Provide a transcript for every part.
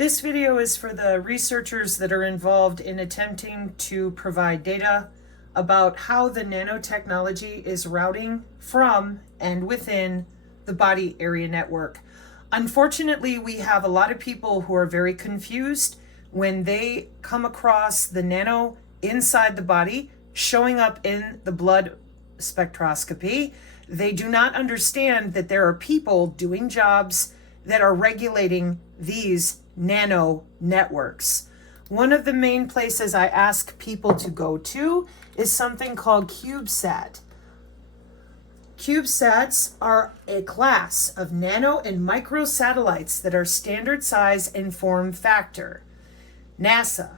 This video is for the researchers that are involved in attempting to provide data about how the nanotechnology is routing from and within the body area network. Unfortunately, we have a lot of people who are very confused when they come across the nano inside the body showing up in the blood spectroscopy. They do not understand that there are people doing jobs that are regulating these nano networks. One of the main places I ask people to go to is something called CubeSat. CubeSats are a class of nano and micro satellites that are standard size and form factor. NASA,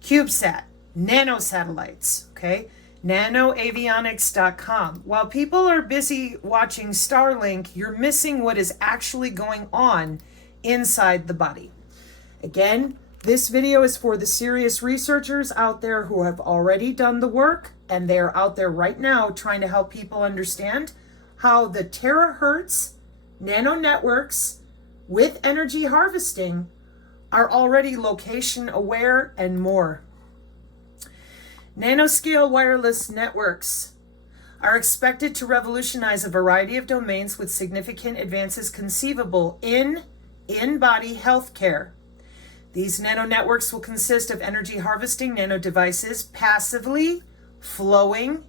CubeSat, nanosatellites, okay? Nanoavionics.com. While people are busy watching Starlink, you're missing what is actually going on inside the body. Again, this video is for the serious researchers out there who have already done the work, and they're out there right now trying to help people understand how the terahertz nanonetworks with energy harvesting are already location aware and more. Nanoscale wireless networks are expected to revolutionize a variety of domains with significant advances conceivable in in-body healthcare. These nanonetworks will consist of energy harvesting nano devices passively flowing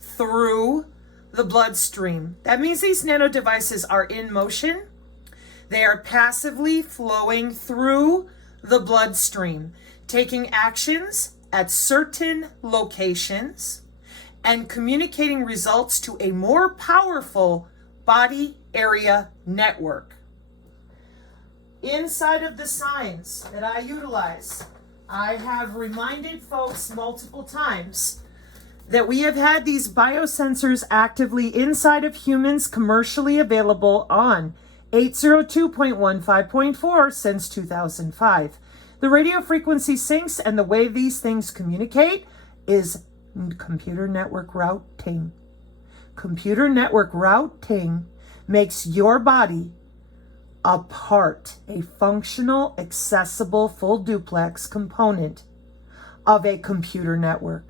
through the bloodstream. That means these nano devices are in motion. They are passively flowing through the bloodstream, taking actions at certain locations and communicating results to a more powerful body area network. Inside of the signs that I utilize, I have reminded folks multiple times that we have had these biosensors actively inside of humans commercially available on 802.15.4 since 2005. The radio frequency syncs and the way these things communicate is computer network routing. Computer network routing makes your body a functional, accessible, full duplex component of a computer network.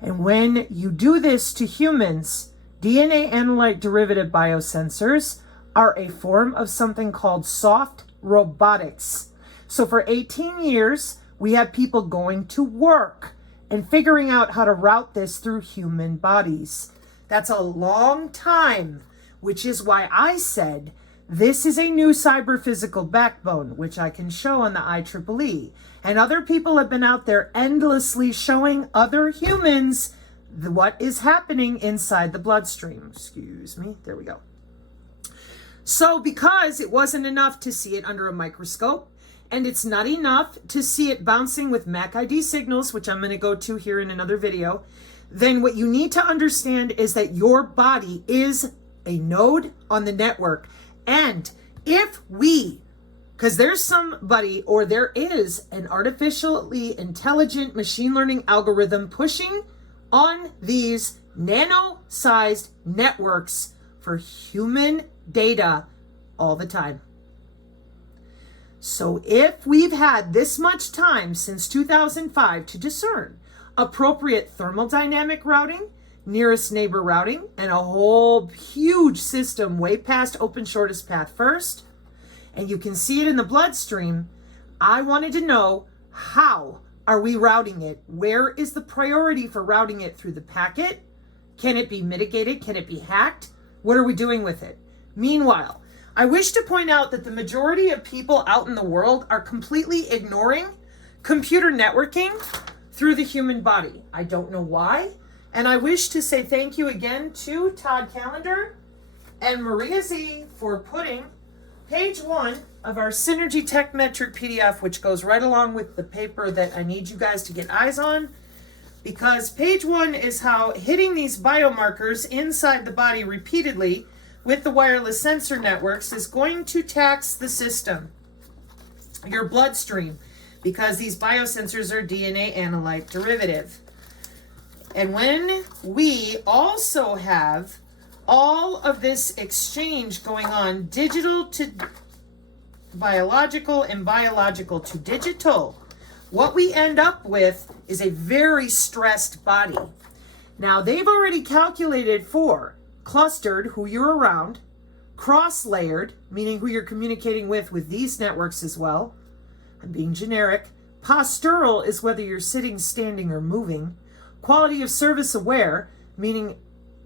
And when you do this to humans, DNA analyte derivative biosensors are a form of something called soft robotics. So for 18 years, we have people going to work and figuring out how to route this through human bodies. That's a long time, which is why I said this is a new cyber-physical backbone, which I can show on the IEEE. And other people have been out there endlessly showing other humans what is happening inside the bloodstream. Excuse me. There we go. So because it wasn't enough to see it under a microscope, and it's not enough to see it bouncing with MAC ID signals, which I'm going to go to here in another video, then what you need to understand is that your body is a node on the network. And if because there's somebody or there is an artificially intelligent machine learning algorithm pushing on these nano-sized networks for human data all the time. So if we've had this much time since 2005 to discern appropriate thermodynamic routing, nearest neighbor routing, and a whole huge system way past open shortest path first, and you can see it in the bloodstream, I wanted to know, how are we routing it? Where is the priority for routing it through the packet? Can it be mitigated? Can it be hacked? What are we doing with it? Meanwhile, I wish to point out that the majority of people out in the world are completely ignoring computer networking through the human body. I don't know why. And I wish to say thank you again to Todd Callender and Maria Z for putting page 1 of our Synergy Tech Metric PDF, which goes right along with the paper that I need you guys to get eyes on, because page 1 is how hitting these biomarkers inside the body repeatedly with the wireless sensor networks is going to tax the system, your bloodstream, because these biosensors are DNA analyte derivative. And when we also have all of this exchange going on, digital to biological and biological to digital, what we end up with is a very stressed body. Now, they've already calculated for clustered, who you're around, cross-layered, meaning who you're communicating with these networks as well. I'm being generic. Postural is whether you're sitting, standing, or moving. Quality of service aware, meaning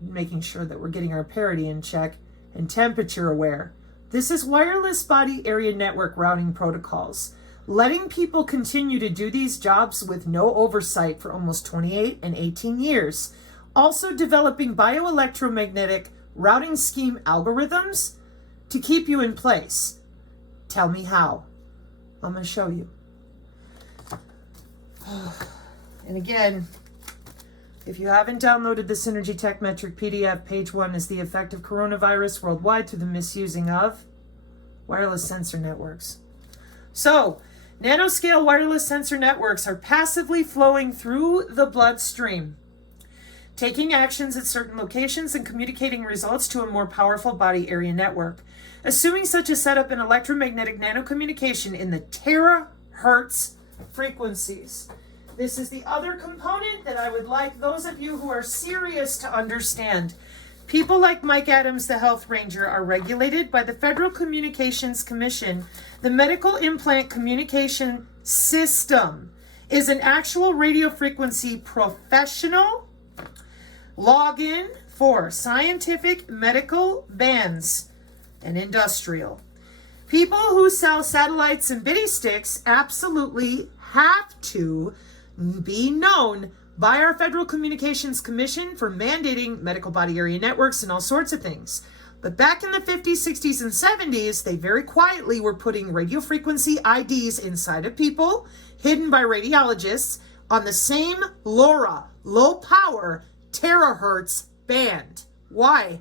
making sure that we're getting our parity in check. And temperature aware. This is wireless body area network routing protocols, letting people continue to do these jobs with no oversight for almost 28 and 18 years. Also developing bioelectromagnetic routing scheme algorithms to keep you in place. Tell me how. I'm going to show you. And again, if you haven't downloaded the Synergy Tech Metric PDF, page 1 is the effect of coronavirus worldwide through the misusing of wireless sensor networks. So, nanoscale wireless sensor networks are passively flowing through the bloodstream, taking actions at certain locations and communicating results to a more powerful body area network. Assuming such a setup in electromagnetic nanocommunication in the terahertz frequencies. This is the other component that I would like those of you who are serious to understand. People like Mike Adams, the health ranger, are regulated by the Federal Communications Commission. The medical implant communication system is an actual radio frequency professional login for scientific, medical, bands, and industrial. People who sell satellites and bitty sticks absolutely have to be known by our Federal Communications Commission for mandating medical body area networks and all sorts of things. But back in the 50s, 60s, and 70s, they very quietly were putting radio frequency IDs inside of people, hidden by radiologists, on the same LoRa, low power, terahertz band. Why?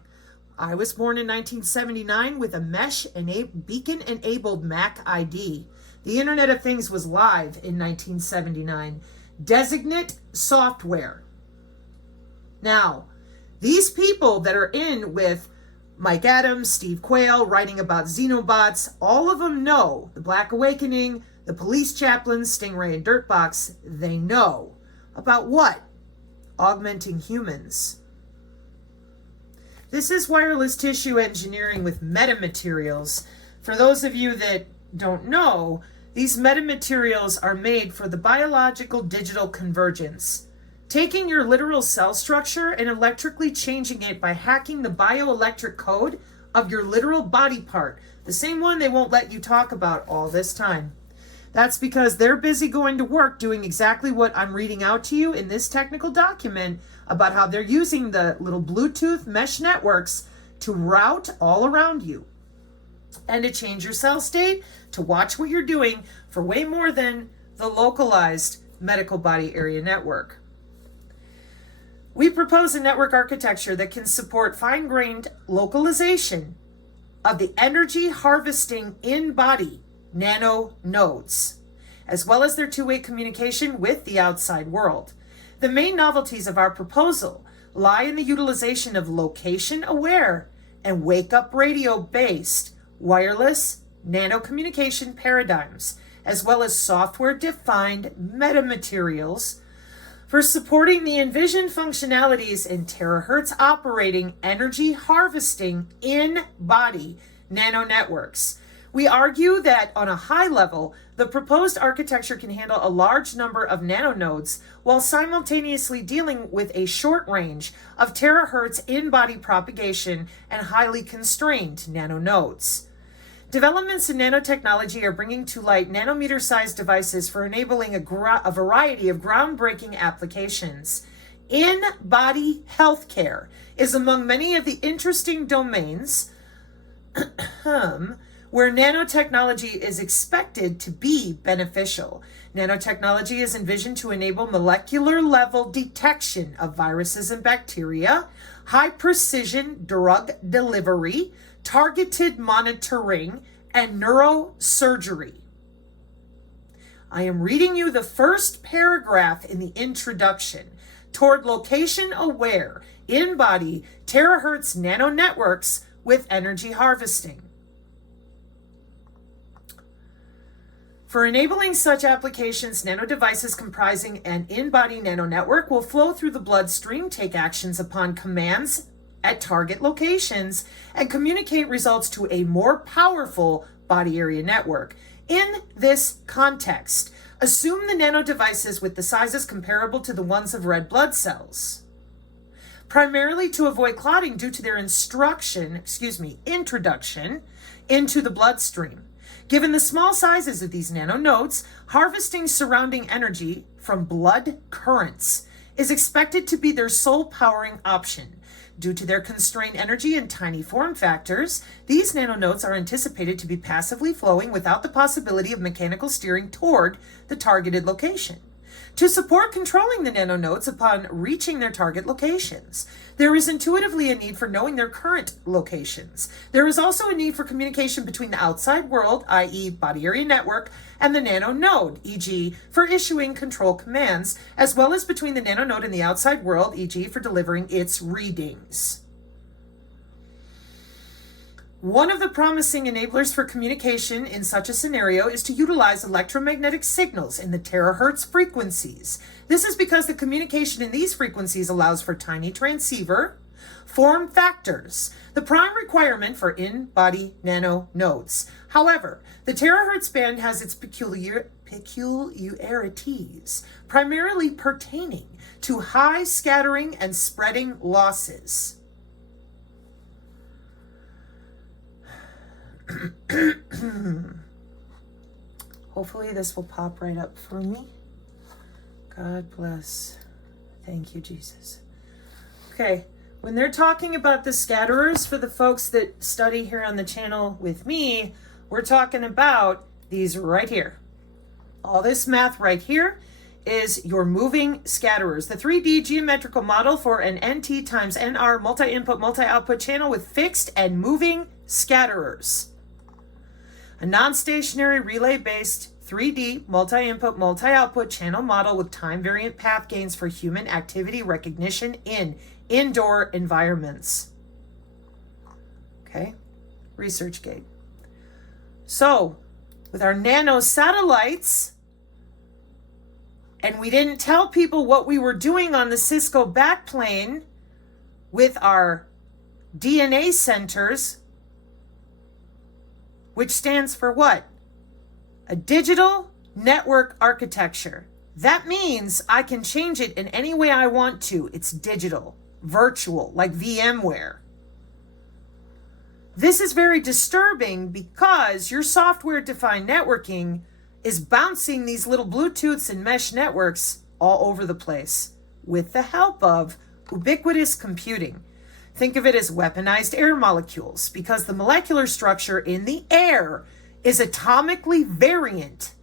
I was born in 1979 with a mesh beacon enabled Mac ID. The Internet of Things was live in 1979. Designate software. Now, these people that are in with Mike Adams, Steve Quayle, writing about xenobots, all of them know the Black Awakening, the police chaplains, Stingray and Dirtbox, they know about what? Augmenting humans. This is wireless tissue engineering with metamaterials. For those of you that don't know, these metamaterials are made for the biological digital convergence, taking your literal cell structure and electrically changing it by hacking the bioelectric code of your literal body part, the same one they won't let you talk about all this time. That's because they're busy going to work doing exactly what I'm reading out to you in this technical document about how they're using the little Bluetooth mesh networks to route all around you and to change your cell state, to watch what you're doing for way more than the localized medical body area network. We propose a network architecture that can support fine-grained localization of the energy harvesting in-body nano nodes, as well as their two-way communication with the outside world. The main novelties of our proposal lie in the utilization of location-aware and wake-up radio-based wireless nanocommunication paradigms, as well as software-defined metamaterials for supporting the envisioned functionalities in terahertz operating energy harvesting in-body nanonetworks. We argue that on a high level, the proposed architecture can handle a large number of nanonodes while simultaneously dealing with a short range of terahertz in-body propagation and highly constrained nanonodes. Developments in nanotechnology are bringing to light nanometer-sized devices for enabling a variety of groundbreaking applications. In-body healthcare is among many of the interesting domains where nanotechnology is expected to be beneficial. Nanotechnology is envisioned to enable molecular level detection of viruses and bacteria, high precision drug delivery, targeted monitoring, and neurosurgery. I am reading you the first paragraph in the introduction. Toward location-aware, in-body, terahertz nanonetworks with energy harvesting. For enabling such applications, nano devices comprising an in-body nanonetwork will flow through the bloodstream, take actions upon commands at target locations, and communicate results to a more powerful body area network. In this context, assume the nano devices with the sizes comparable to the ones of red blood cells, primarily to avoid clotting due to their introduction into the bloodstream. Given the small sizes of these nanonodes, harvesting surrounding energy from blood currents is expected to be their sole powering option. Due to their constrained energy and tiny form factors, these nanonodes are anticipated to be passively flowing without the possibility of mechanical steering toward the targeted location. To support controlling the nanonodes upon reaching their target locations, there is intuitively a need for knowing their current locations. There is also a need for communication between the outside world, i.e. body area network, and the nanonode, e.g. for issuing control commands, as well as between the nanonode and the outside world, e.g. for delivering its readings. One of the promising enablers for communication in such a scenario is to utilize electromagnetic signals in the terahertz frequencies. This is because the communication in these frequencies allows for tiny transceiver form factors, the prime requirement for in-body nanonodes. However, the terahertz band has its peculiarities, primarily pertaining to high scattering and spreading losses. Hopefully this will pop right up for me. God bless. Thank you, Jesus. Okay, when they're talking about the scatterers, for the folks that study here on the channel with me, we're talking about these right here. All this math right here is your moving scatterers. The 3D geometrical model for an NT times NR multi-input, multi-output channel with fixed and moving scatterers. A non-stationary relay-based 3D multi-input, multi-output channel model with time-variant path gains for human activity recognition in indoor environments. Okay, ResearchGate. So, with our nano satellites, and we didn't tell people what we were doing on the Cisco backplane with our DNA centers, which stands for what? A digital network architecture. That means I can change it in any way I want to. It's digital, virtual, like VMware. This is very disturbing because your software-defined networking is bouncing these little Bluetooths and mesh networks all over the place with the help of ubiquitous computing. Think of it as weaponized air molecules because the molecular structure in the air is atomically variant.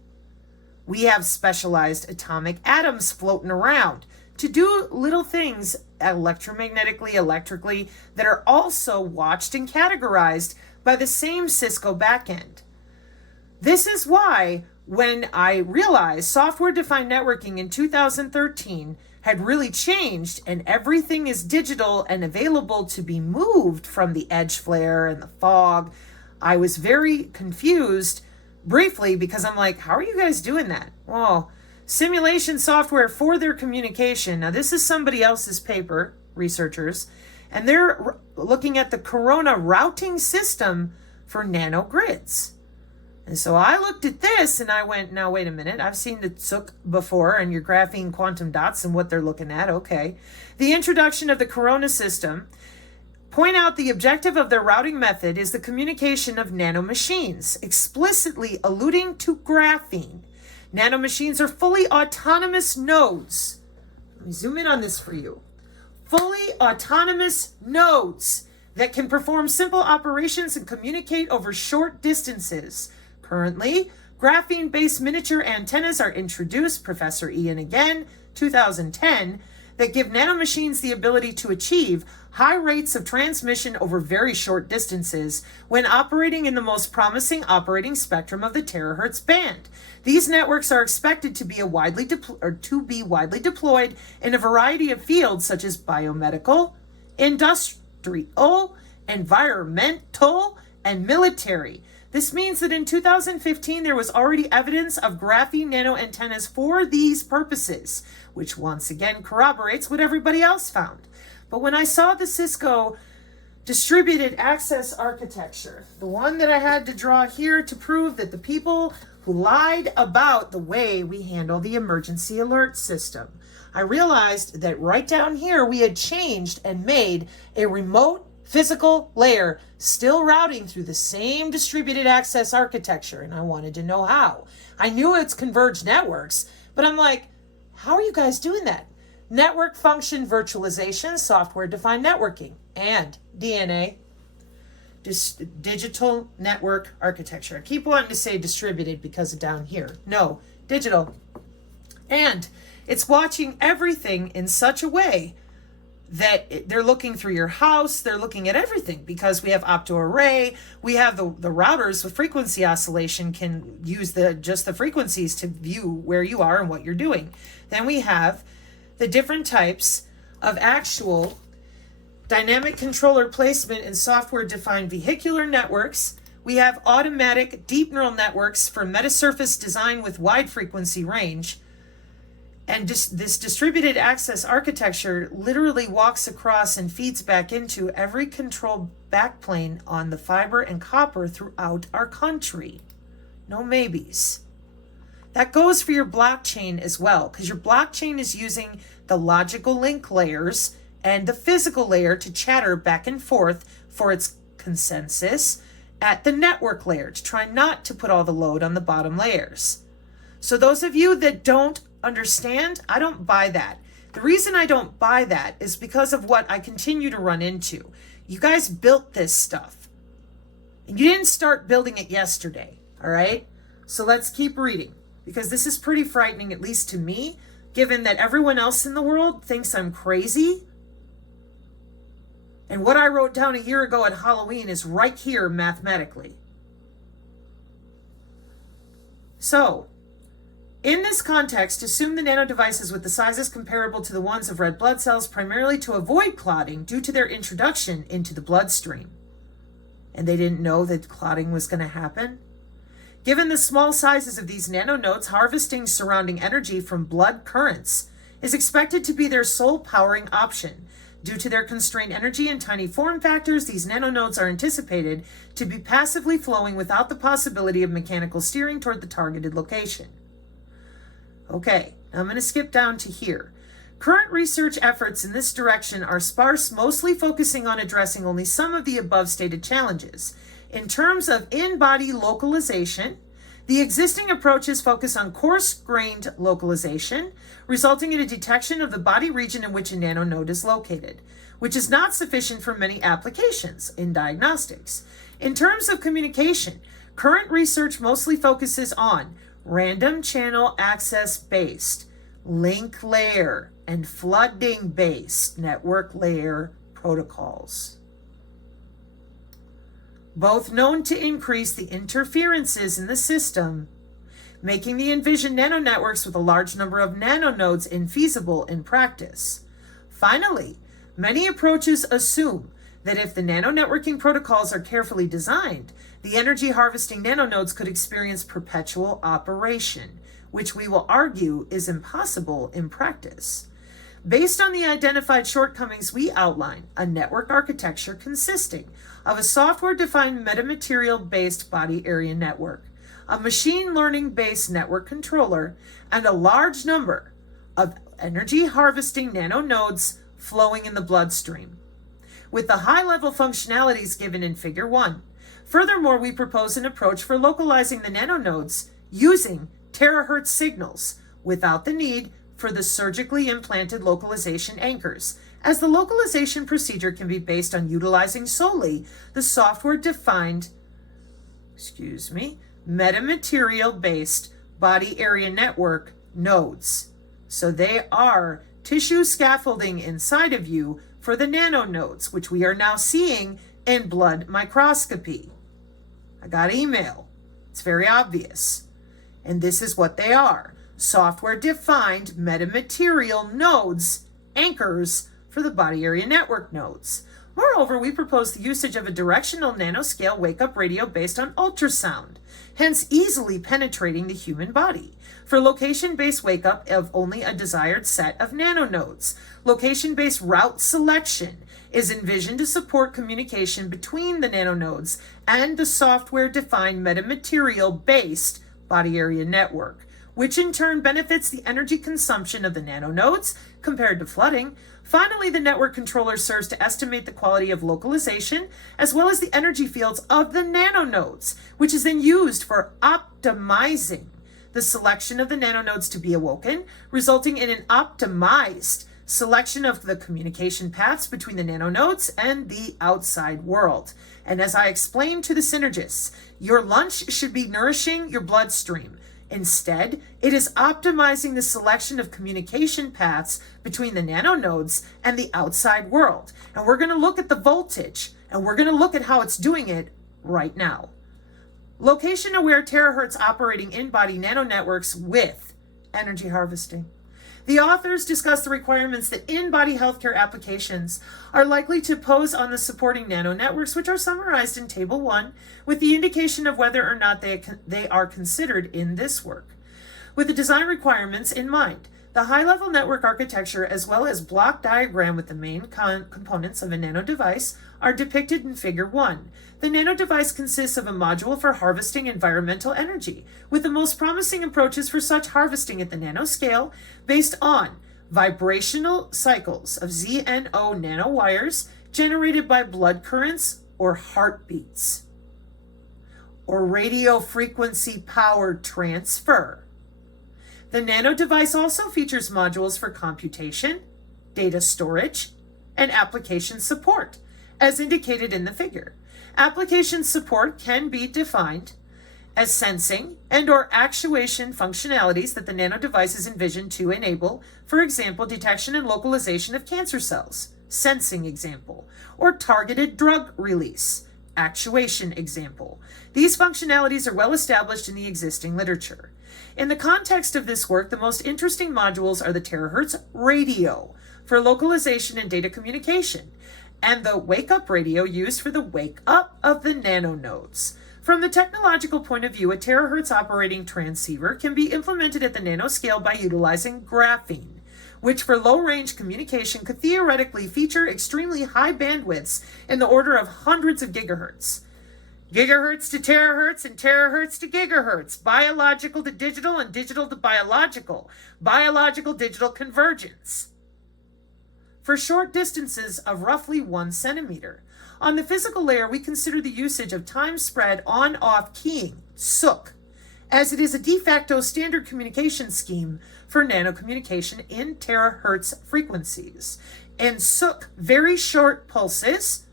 We have specialized atomic atoms floating around to do little things electromagnetically, electrically, that are also watched and categorized by the same Cisco backend. This is why when I realized software-defined networking in 2013 had really changed and everything is digital and available to be moved from the edge flare and the fog, I was very confused briefly because I'm like, how are you guys doing that? Well, simulation software for their communication. Now, this is somebody else's paper, researchers, and they're looking at the corona routing system for nanogrids. And so I looked at this and I went, now wait a minute, I've seen the Zook before and your graphene quantum dots and what they're looking at, okay. The introduction of the corona system point out the objective of their routing method is the communication of nanomachines, explicitly alluding to graphene. Nanomachines are fully autonomous nodes. Let me zoom in on this for you. Fully autonomous nodes that can perform simple operations and communicate over short distances. Currently, graphene-based miniature antennas are introduced, Professor Ian again, 2010, that give nanomachines the ability to achieve high rates of transmission over very short distances when operating in the most promising operating spectrum of the terahertz band. These networks are expected to be widely deployed in a variety of fields such as biomedical, industrial, environmental, and military. This means that in 2015, there was already evidence of graphene nanoantennas for these purposes, which once again corroborates what everybody else found. But when I saw the Cisco distributed access architecture, the one that I had to draw here to prove that the people who lied about the way we handle the emergency alert system, I realized that right down here we had changed and made a remote physical layer still routing through the same distributed access architecture, and I wanted to know how. I knew it's converged networks, but I'm like, how are you guys doing that? Network function virtualization, software-defined networking, and DNA, digital network architecture. I keep wanting to say distributed because of down here. No, digital. And it's watching everything in such a way that they're looking through your house, they're looking at everything, because we have opto-array, we have the routers with frequency oscillation can use just the frequencies to view where you are and what you're doing. Then we have the different types of actual dynamic controller placement and software-defined vehicular networks. We have automatic deep neural networks for metasurface design with wide frequency range. And this distributed access architecture literally walks across and feeds back into every control backplane on the fiber and copper throughout our country. No maybes. That goes for your blockchain as well, because your blockchain is using the logical link layers and the physical layer to chatter back and forth for its consensus at the network layer to try not to put all the load on the bottom layers. So those of you that don't understand, I don't buy that. The reason I don't buy that is because of what I continue to run into. You guys built this stuff. And you didn't start building it yesterday, all right? So let's keep reading, because this is pretty frightening, at least to me, given that everyone else in the world thinks I'm crazy. And what I wrote down a year ago at Halloween is right here mathematically. So, in this context, assume the nano devices with the sizes comparable to the ones of red blood cells, primarily to avoid clotting due to their introduction into the bloodstream. And they didn't know that clotting was going to happen? Given the small sizes of these nanonodes, harvesting surrounding energy from blood currents is expected to be their sole powering option. Due to their constrained energy and tiny form factors, these nanonodes are anticipated to be passively flowing without the possibility of mechanical steering toward the targeted location. Okay, I'm going to skip down to here. Current research efforts in this direction are sparse, mostly focusing on addressing only some of the above stated challenges. In terms of in-body localization, the existing approaches focus on coarse-grained localization, resulting in a detection of the body region in which a nanonode is located, which is not sufficient for many applications in diagnostics. In terms of communication, current research mostly focuses on random channel access-based, link layer, and flooding-based network layer protocols, both known to increase the interferences in the system, making the envisioned nanonetworks with a large number of nanonodes infeasible in practice. Finally, many approaches assume that if the nanonetworking protocols are carefully designed, the energy harvesting nanonodes could experience perpetual operation, which we will argue is impossible in practice. Based on the identified shortcomings, we outline a network architecture consisting of a software-defined metamaterial-based body area network, a machine learning-based network controller, and a large number of energy harvesting nanonodes flowing in the bloodstream, with the high-level functionalities given in Figure 1. Furthermore, we propose an approach for localizing the nanonodes using terahertz signals without the need for the surgically implanted localization anchors, as the localization procedure can be based on utilizing solely the software-defined, metamaterial-based body area network nodes. So they are tissue scaffolding inside of you for the nanonodes, which we are now seeing in blood microscopy. I got email. It's very obvious. And this is what they are. Software-defined metamaterial nodes, anchors for the body area network nodes. Moreover, we propose the usage of a directional nanoscale wake-up radio based on ultrasound, hence easily penetrating the human body, for location-based wake-up of only a desired set of nanonodes. Location-based route selection is envisioned to support communication between the nanonodes and the software-defined metamaterial-based body area network, which in turn benefits the energy consumption of the nanonodes compared to flooding. Finally, the network controller serves to estimate the quality of localization as well as the energy fields of the nanonodes, which is then used for optimizing the selection of the nanonodes to be awoken, resulting in an optimized selection of the communication paths between the nanonodes and the outside world. And as I explained to the Psinergists, your lunch should be nourishing your bloodstream. Instead, it is optimizing the selection of communication paths between the nanonodes and the outside world. And we're going to look at the voltage, and we're going to look at how it's doing it right now. Location-aware terahertz operating in-body nanonetworks with energy harvesting. The authors discuss the requirements that in-body healthcare applications are likely to pose on the supporting nanonetworks, which are summarized in Table 1, with the indication of whether or not they are considered in this work. With the design requirements in mind, the high-level network architecture as well as block diagram with the main components of a nano device are depicted in Figure 1. The nano device consists of a module for harvesting environmental energy, with the most promising approaches for such harvesting at the nanoscale based on vibrational cycles of ZNO nanowires generated by blood currents or heartbeats, or radio frequency power transfer. The nano device also features modules for computation, data storage, and application support, as indicated in the figure. Application support can be defined as sensing and or actuation functionalities that the nano device is envisioned to enable, for example, detection and localization of cancer cells, sensing example, or targeted drug release, actuation example. These functionalities are well established in the existing literature. In the context of this work, the most interesting modules are the terahertz radio for localization and data communication, and the wake-up radio used for the wake-up of the nanonodes. From the technological point of view, a terahertz operating transceiver can be implemented at the nanoscale by utilizing graphene, which for low-range communication could theoretically feature extremely high bandwidths in the order of hundreds of gigahertz. Gigahertz to terahertz and terahertz to gigahertz, biological to digital and digital to biological digital convergence, for short distances of roughly 1 centimeter. On the physical layer, we consider the usage of time spread on-off keying, SOOK, as it is a de facto standard communication scheme for nanocommunication in terahertz frequencies. And SOOK, very short pulses,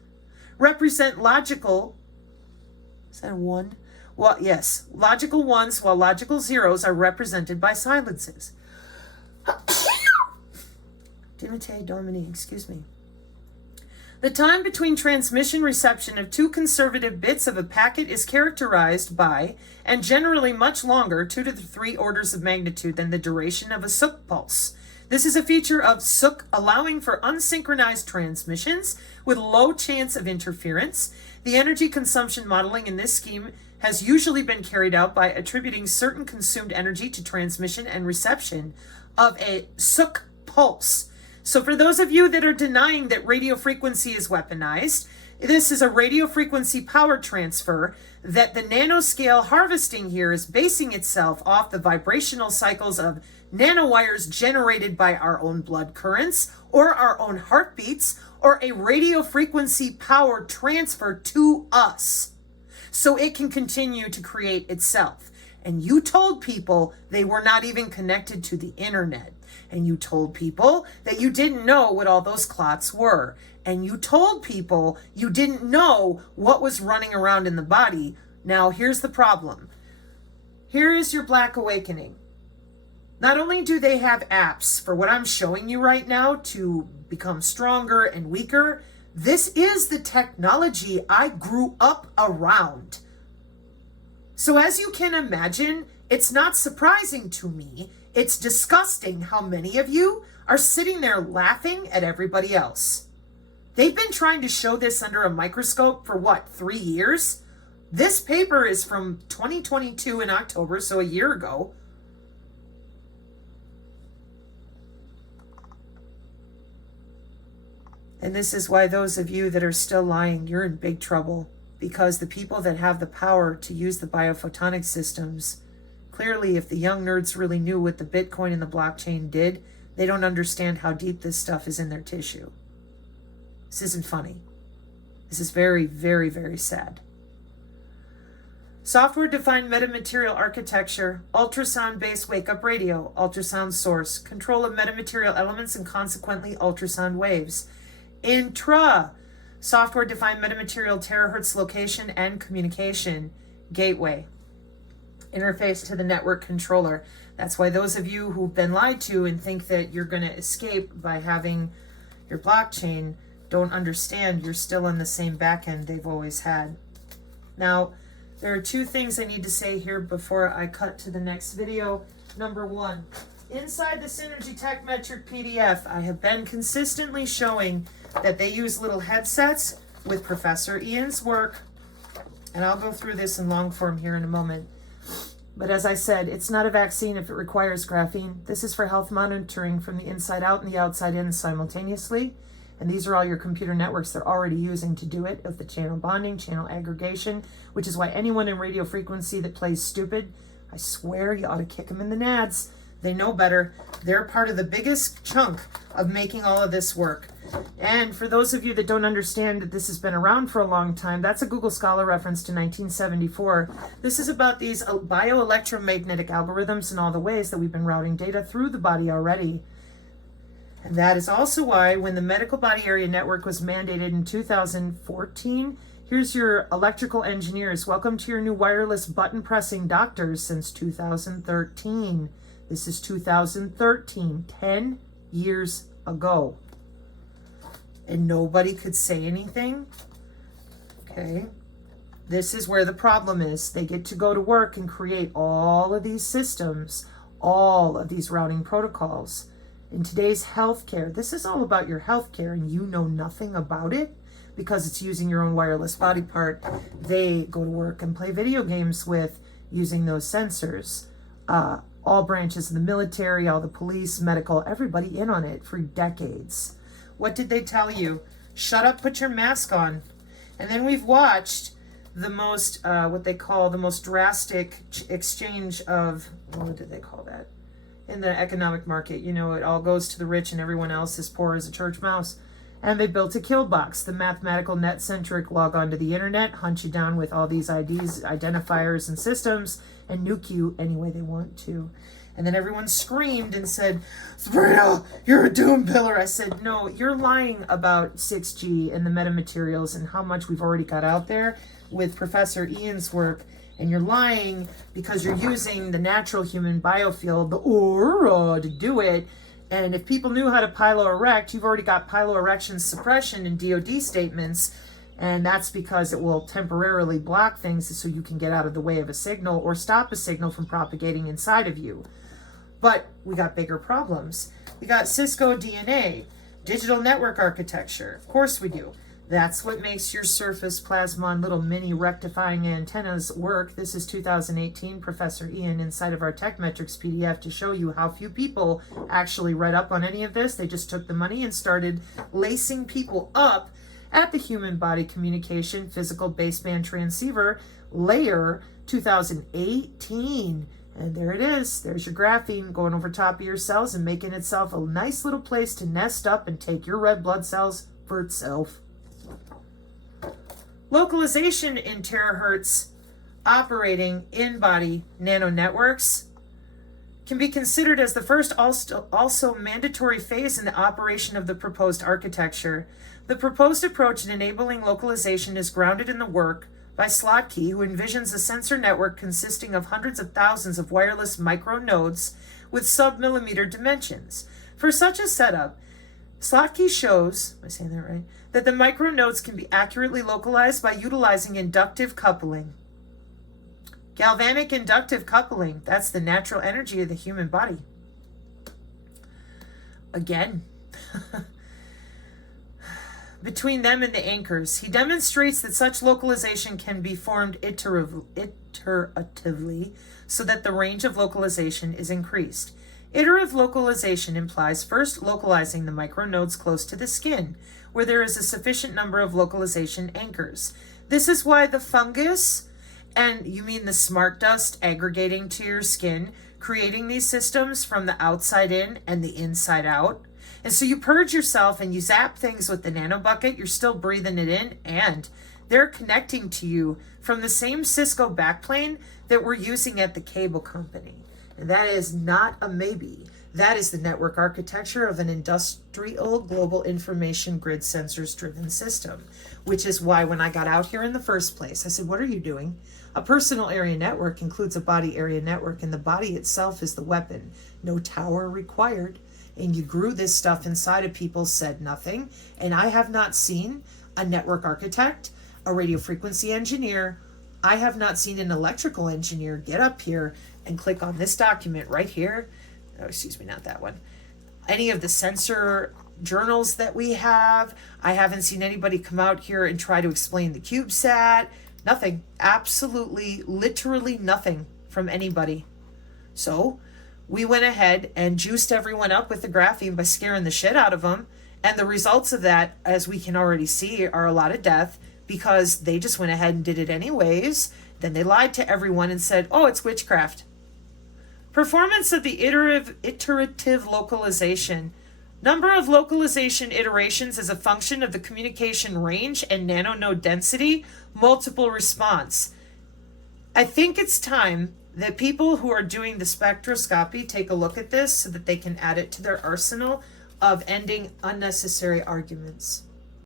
represent logical, is that a 1? Well, yes, logical 1s, while logical 0s are represented by silences. Dimite Domini, excuse me. The time between transmission reception of 2 conservative bits of a packet is characterized by, and generally much longer, 2 to 3 orders of magnitude than the duration of a SOOK pulse. This is a feature of SOOK allowing for unsynchronized transmissions with low chance of interference. The energy consumption modeling in this scheme has usually been carried out by attributing certain consumed energy to transmission and reception of a SOOK pulse. So for those of you that are denying that radio frequency is weaponized, this is a radio frequency power transfer that the nanoscale harvesting here is basing itself off the vibrational cycles of nanowires generated by our own blood currents or our own heartbeats, or a radio frequency power transfer to us so it can continue to create itself. And you told people they were not even connected to the internet. And you told people that you didn't know what all those clots were. And you told people you didn't know what was running around in the body. Now, here's the problem. Here is your Black Awakening. Not only do they have apps for what I'm showing you right now to become stronger and weaker, this is the technology I grew up around. So as you can imagine, it's not surprising to me. It's disgusting how many of you are sitting there laughing at everybody else. They've been trying to show this under a microscope for what, 3 years? This paper is from 2022 in October, so a year ago. And this is why those of you that are still lying, you're in big trouble, because the people that have the power to use the biophotonic systems, clearly if the young nerds really knew what the Bitcoin and the blockchain did, they don't understand how deep this stuff is in their tissue. This isn't funny. This is very, very, very sad. Software-defined metamaterial architecture, ultrasound-based wake-up radio, ultrasound source, control of metamaterial elements and consequently ultrasound waves. Intra, software-defined metamaterial terahertz location and communication, gateway, interface to the network controller. That's why those of you who've been lied to and think that you're going to escape by having your blockchain don't understand you're still on the same backend they've always had. Now, there are 2 things I need to say here before I cut to the next video. Number 1, inside the Synergy Tech Metric PDF, I have been consistently showing that they use little headsets with Professor Ian's work, and I'll go through this in long form here in a moment. But as I said, it's not a vaccine if it requires graphene. This is for health monitoring from the inside out and the outside in simultaneously. And these are all your computer networks they're already using to do it, of the channel bonding, channel aggregation, which is why anyone in radio frequency that plays stupid, I swear you ought to kick them in the nads. They know better. They're part of the biggest chunk of making all of this work. And for those of you that don't understand that this has been around for a long time, that's a Google Scholar reference to 1974. This is about these bioelectromagnetic algorithms and all the ways that we've been routing data through the body already. And that is also why when the Medical Body Area Network was mandated in 2014, here's your electrical engineers. Welcome to your new wireless button-pressing doctors since 2013. This is 2013, 10 years ago. And nobody could say anything. Okay. This is where the problem is. They get to go to work and create all of these systems, all of these routing protocols. In today's healthcare, this is all about your healthcare, and you know nothing about it because it's using your own wireless body part. They go to work and play video games with using those sensors. All branches of the military, all the police, medical, everybody in on it for decades. What did they tell you? Shut up, put your mask on. And then we've watched the most, what they call the most drastic exchange of, what did they call that? In the economic market, you know, it all goes to the rich and everyone else is poor as a church mouse. And they built a kill box, the mathematical net-centric log onto the internet, hunt you down with all these IDs, identifiers, and systems, and nuke you any way they want to. And then everyone screamed and said, Sabrina, you're a doom pillar. I said, no, you're lying about 6G and the metamaterials and how much we've already got out there with Professor Ian's work. And you're lying because you're using the natural human biofield, the aura, to do it. And if people knew how to piloerect, you've already got piloerection suppression in DoD statements. And that's because it will temporarily block things so you can get out of the way of a signal or stop a signal from propagating inside of you. But we got bigger problems. We got Cisco DNA, digital network architecture. Of course we do. That's what makes your surface plasmon little mini rectifying antennas work. This is 2018, Professor Ian inside of our Tech Metrics PDF to show you how few people actually read up on any of this. They just took the money and started lacing people up at the human body communication physical baseband transceiver layer 2018. And there it is. There's your graphene going over top of your cells and making itself a nice little place to nest up and take your red blood cells for itself. Localization in terahertz operating in-body nanonetworks can be considered as the first also mandatory phase in the operation of the proposed architecture. The proposed approach in enabling localization is grounded in the work by Slotky, who envisions a sensor network consisting of hundreds of thousands of wireless micronodes with sub-millimeter dimensions. For such a setup, Slotky shows, am I saying that right, that the micronodes can be accurately localized by utilizing inductive coupling. Galvanic inductive coupling, that's the natural energy of the human body. Again, between them and the anchors. He demonstrates that such localization can be formed iteratively so that the range of localization is increased. Iterative localization implies first localizing the micronodes close to the skin, where there is a sufficient number of localization anchors. This is why the fungus, and you mean the smart dust aggregating to your skin, creating these systems from the outside in and the inside out. And so you purge yourself and you zap things with the nano bucket, you're still breathing it in, and they're connecting to you from the same Cisco backplane that we're using at the cable company. And that is not a maybe. That is the network architecture of an industrial global information grid sensors driven system, which is why when I got out here in the first place, I said, what are you doing? A personal area network includes a body area network, and the body itself is the weapon. No tower required. And you grew this stuff inside of people, said nothing. And I have not seen a network architect, a radio frequency engineer, I have not seen an electrical engineer get up here and click on this document right here. Oh, excuse me, not that one. Any of the sensor journals that we have. I haven't seen anybody come out here and try to explain the CubeSat. Nothing. Absolutely, literally nothing from anybody. So we went ahead and juiced everyone up with the graphene by scaring the shit out of them. And the results of that, as we can already see, are a lot of death because they just went ahead and did it anyways. Then they lied to everyone and said, oh, it's witchcraft. Performance of the iterative localization. Number of localization iterations as a function of the communication range and nanonode density, multiple response. I think it's time that people who are doing the spectroscopy take a look at this so that they can add it to their arsenal of ending unnecessary arguments.